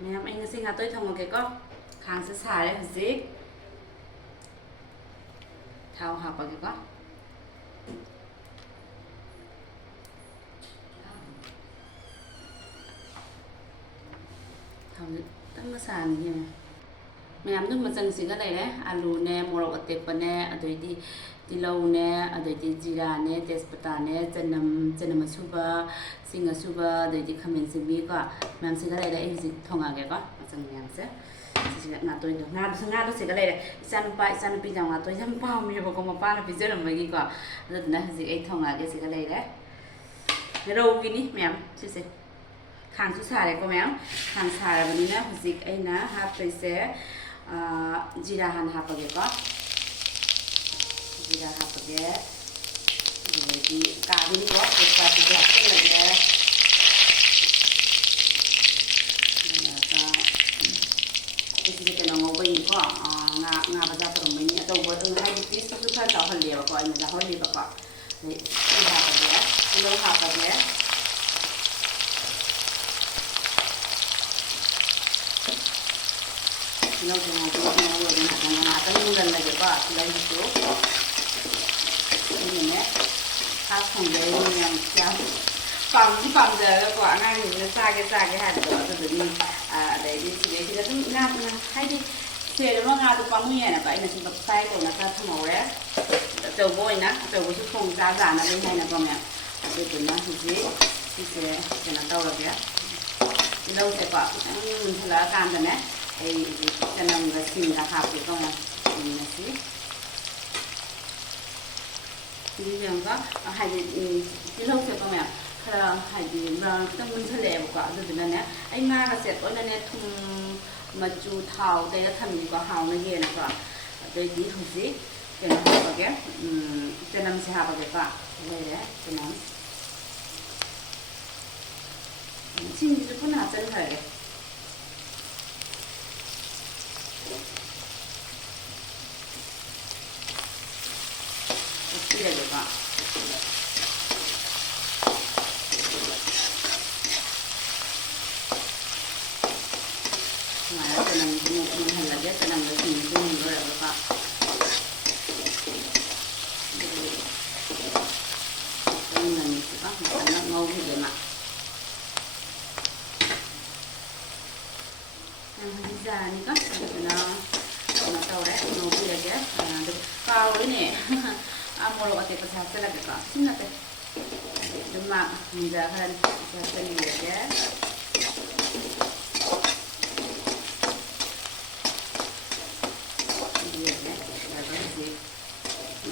Mẹ anh sinh là tôi thòng một cái có hàng sơ xài đấy gì thao học vào cái có thaoตั้งมาสานนี่แม่นุ่มมาจังสิก็ได้เลยอาลูเน่มรกเตปเน่อดอยดีติลาวเน่อดอยดีจีราเน่เตสปตาเน่จันนำสุบะสิงห์สุบะอดอยดีขมิ้นสิบีก็แม่สิก็ได้เลยไอ้สิทองอะไรก็มาจังแม่สิngà tôi được ngà tôi sẽ cái này này san pi rằng là tôi dám bao nhiêu mà có một ba là pi rất là mấy cái quả rất là gì ấy thông là cái gì cái này đấy cái đâu cái ní mèo chứ hàng chú xài này có mèo hàng xài là bên này gì ấy ná hạt tôi sẽ jira han hạt vào cái có jira hạt vào cái rồi thì cả bên có cái quả thì hạt cái này đấy cái cái nó ngồi có ngà bây giờ tụi mình đầu bữa hai tí chút chút cho hơi liều coi mình là hơi liều coi đấy cái hạt vào đấy cái lông hạt vào đấy lâu thì ngày tôi ngồi rồi hạt cái lần này cái coi lấy một chút như này hạt không đấy mình làm phòng giờ quả ngay mình xa cái hạt đó rồi mình đấy đi thì cái cũng ngạt hay đi xe đó ngạt tụi con nuôi này vậy là chỉ gặp tay của nó ta thằng màu đấy tàu bôi chút không giá giả nó bên này là con mẹ đây tụi nó thì sẽ nó đâu là cái lâu sẽ quả mình là cam rồi đấy thì cho nên là xin là hạt thì con là mình là xí bây giờ có hay thì lâu sẽ con mẹ là hay đi là trong mình sẽ làm quả rồi nên nè anh ma là sẽ tối nay thùng mà chú thảo đây là thành có hào nó gì nè quả đây đi không gì cái nó học vào cái cho nên sẽ học vào cái quả đây đấy cho nó xin thì cũng là chân thể đây là được quả cho nên mình hành là rất cho nên là mình cũng mình rồi các bạn đây là mình sẽ bắt một cái ngâu thì để mà ăn hơi già như các nó tàu đấy ngâu thì là cái được cao đấy nè mua đồ thì phải sẽ là cái cả xin là cái đúng mà mình ra hơn sẽ là cái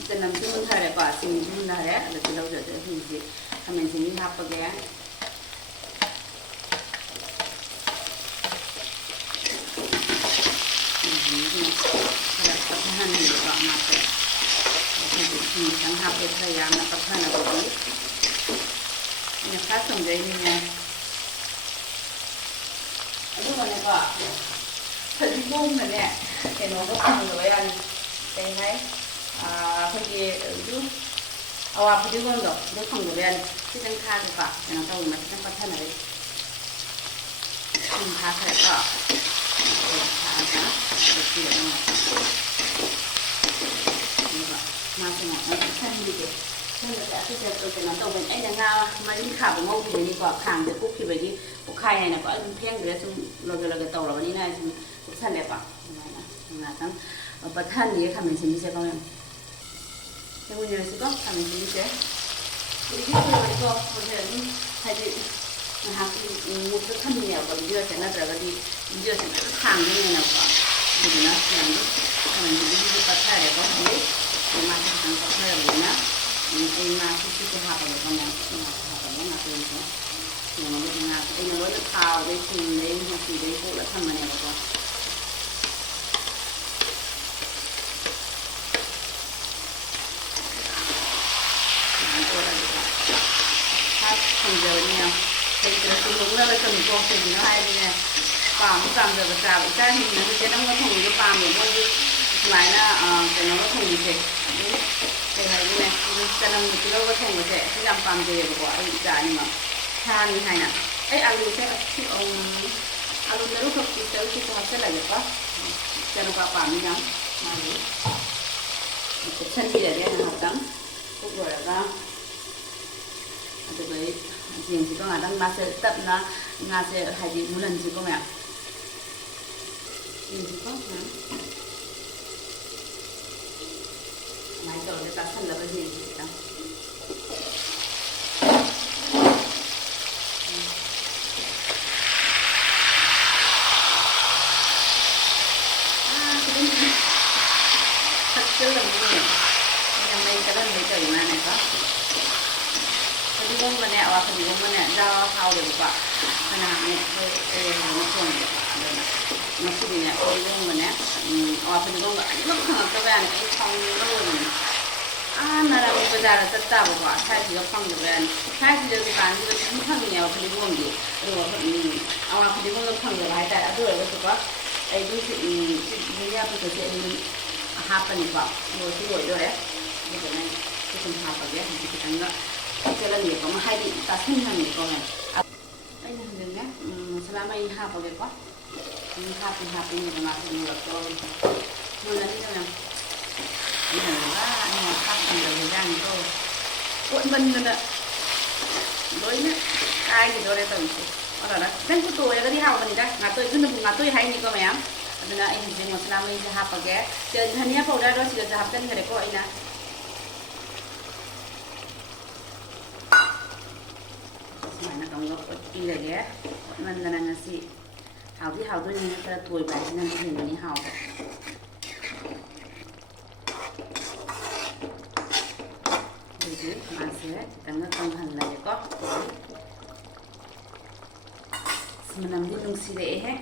chân nằm chung thay lại quả xin chung là đấy là từ lâu rồi thì gì mình sẽ đi học vào cái tập hành để chọn mặt thì chẳng học được thời gian là tập hành là có gì mình phát trong đây nè lúc này quả thật đi bung rồi nè thì nó có cùng với ăn cái này 거기에 부지건도 넣고 놓으면 시장 카드가 그냥 떠오르면 시장 파트너를 다 해서 다가 이렇게 넣어서 마지막에 근데 아시죠? 그때는 또เป็นไอ้งามันขาบงอกที่นี่ก็ข้างจะกุ๊กที่ไปที่กุ๊กไข่เนี่ยก็เพียงเดี๋ยวเราจะโตแล้ววันนี้นะทุกท่านเลยป่ะนะทั้งประธานนี้ทำเป็นสิ่งที่จะต้อง해보니 여기서 하면 되겠지? 이렇게 해가지고 보세요. 사실 못도 탐내요. 뭐 이어서나 들어가지 이어서나 상경에 나와. 이거나 그냥 하면 이거 같아야 되고 이 맛이 한 같아야 되나? 이 맛이 쉽게 하고 그냥 하고 나 그래서 그냥 그냥 이거 원래 다 외친 내 힘이 되고 라 참만 해고 giờ nè thì từ lúc đó là cần con thì nó hay đi nè và một cầm rồi cả một cái thì nó sẽ nó có thùng cái pha mình mua đi lại là cái nó có thùng gì cái này như này cho nên mình đâu có thùng cái gì cái làm pha gì của ai trả nhưng mà than như này nè ấy ăn luôn sẽ chịu ông आलू जरूर सब piece हाथ से लगेगा चलो पापा मी ना मारी छंदी रहे हैं हाथम कुकरगा अदुगै जेंसिको ngadang मासे तपना ngase हाइदि मुलनसिको मैं जेंसिको माइ तौर तासन लबा जेंसिको Kecil lagi, yang lain kalau ni dari mana kah? Kedigong mana awak kedigong mana jauh tahu deh pak. Karena ni macam ni, macam ni kedigong mana awak kedigong ni macam apa kan? Ini pang lalu ni. Nara bazar tetap pak. Saya juga pang juga. Saya juga kan juga pang ni awak kedigong ni. Awak kedigong tu pang juga ada. Ada tu pak. Itu dia apa tu sih? Happen nih pak, lo sih lo itu ya, gitu nih, kita apa ya, kita enggak jalan nih, kamu hari tasin nih kamu, ini nih, selama ini apa gitu pak, ini happy nih kemarin nih waktu mulai itu yang, ini lah, ini happen dari yang itu, kok bener, lo ini kayak gitu deh tuh itu, orang lah, kan itu ya tadi happen nih kan, ngatur hari nih kamu ya. Aduna ini jadi masalah ini siapa ke? Jadi hanya powder doang sudah siapkan mereka ini. Mana kamu ini lagi ya? Mana nasi? Hau tu ini kita tuai baju nanti ini hau. Jadi masih kita nggak tanghan lagi kok. Semenam ni nungsi deh he.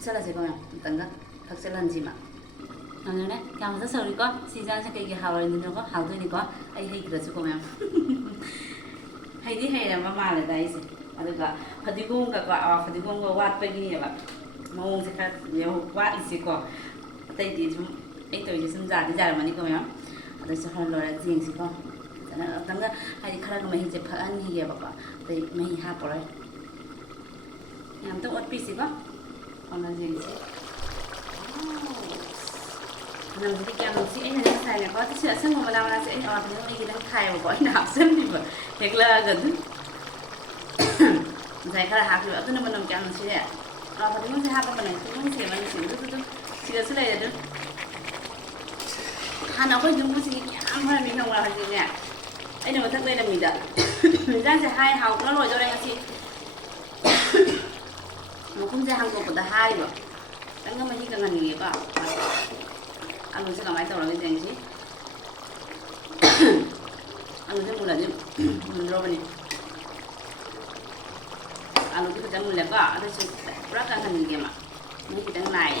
Salah sih kau yang tengah fakselan sih mak. Namanya kamu tu sorry kau, sejarah saya kayak hawal ini kau, hawal ini kau, ayah kita suka yang. Hai di hai yang mana dah isi. Ada kau, fadigong kau wat pergi ni apa. Mau sekat ya wat isi kau. Tapi di itu je semua jadi mana kau yang. Ada sekarang lora jeng sih kau. Tengah hari kerana mahi cepat ni ya bapa. Tapi mahi apa lagi. Yang tu wat pisi kau. Orang jenis, nam jadi kiam sih, ini nak saya nak, kalau tidak semua mana sih, orang punya ini kita kaya bawa, ini absen ni bah, hekla kan, saya kalau hakul, aku nak menam kiam sih ya, orang punya saya apa mana, tu mana sih, tu, sila sila ya tu, han aku jumpa sih, kiam mana ni orang hati ni, ini macam tu ada mida, mida saya hai hau, kalau lo orang sih. Mungkin saya hanggap pada hari bah, tengah masih kangen ni pak, anu saya kamai tahu lagi janji, anu saya mulai ni, menurut ni, anu kita dah mulai pak, ada sih berapa kangen ni mak, ni kita naik,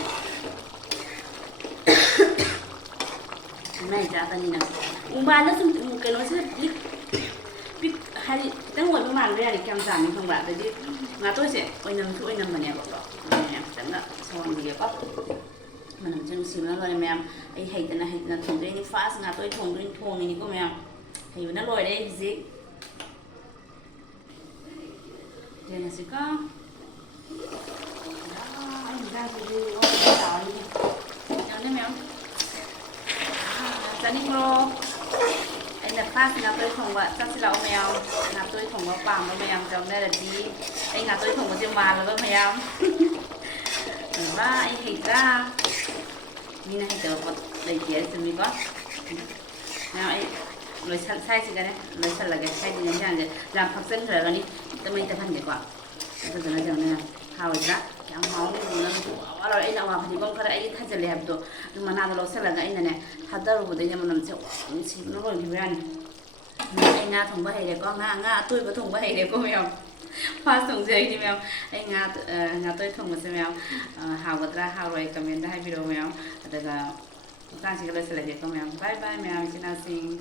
naik jatuh ni nak, umbarlah tu mungkin orang sih, hari tengok memang dia ni kiam sana ni semua, jadi ngatur sih, orang mana bapak, tengah seorang dia kok, mana macam sih mana lori macam, hai tanah thong ini fast ngatur thong ini kok macam, hai mana lori deh sih, jadi nasi kah, ini dah jadi orang tahu ni, yang ni macam, jadi kalau anh phát ngà tôi không vậy chắc là ông mèo ngà tôi không có vàng với mèo trong đây là gì anh ngà tôi không có chiêm vàng với mèo và anh thịt ra như này chờ một đầy kia thì mình có nào anh lấy sẵn sai gì cái này lấy sẵn là cái sai gì nhàng để làm phát sinh rồi là đi tôi mình tập hành để quả tôi giờ nói rằng này hào ra yang mau kalau ini awak di bawah kerana ini saja lihat tu, mana ada losa lagi ini nih, hadar budaya mana macam sih, nukul gimana? Ini ngah thong bahaya kok ngah tu ibu thong bahaya kok mel, pas thong jadi ni mel, ini ngah tu thong macam mel, hau katra hau roy komen dah video mel, ada kan, bukan sih kalau selagi kok mel, bye bye mel, macam nasi.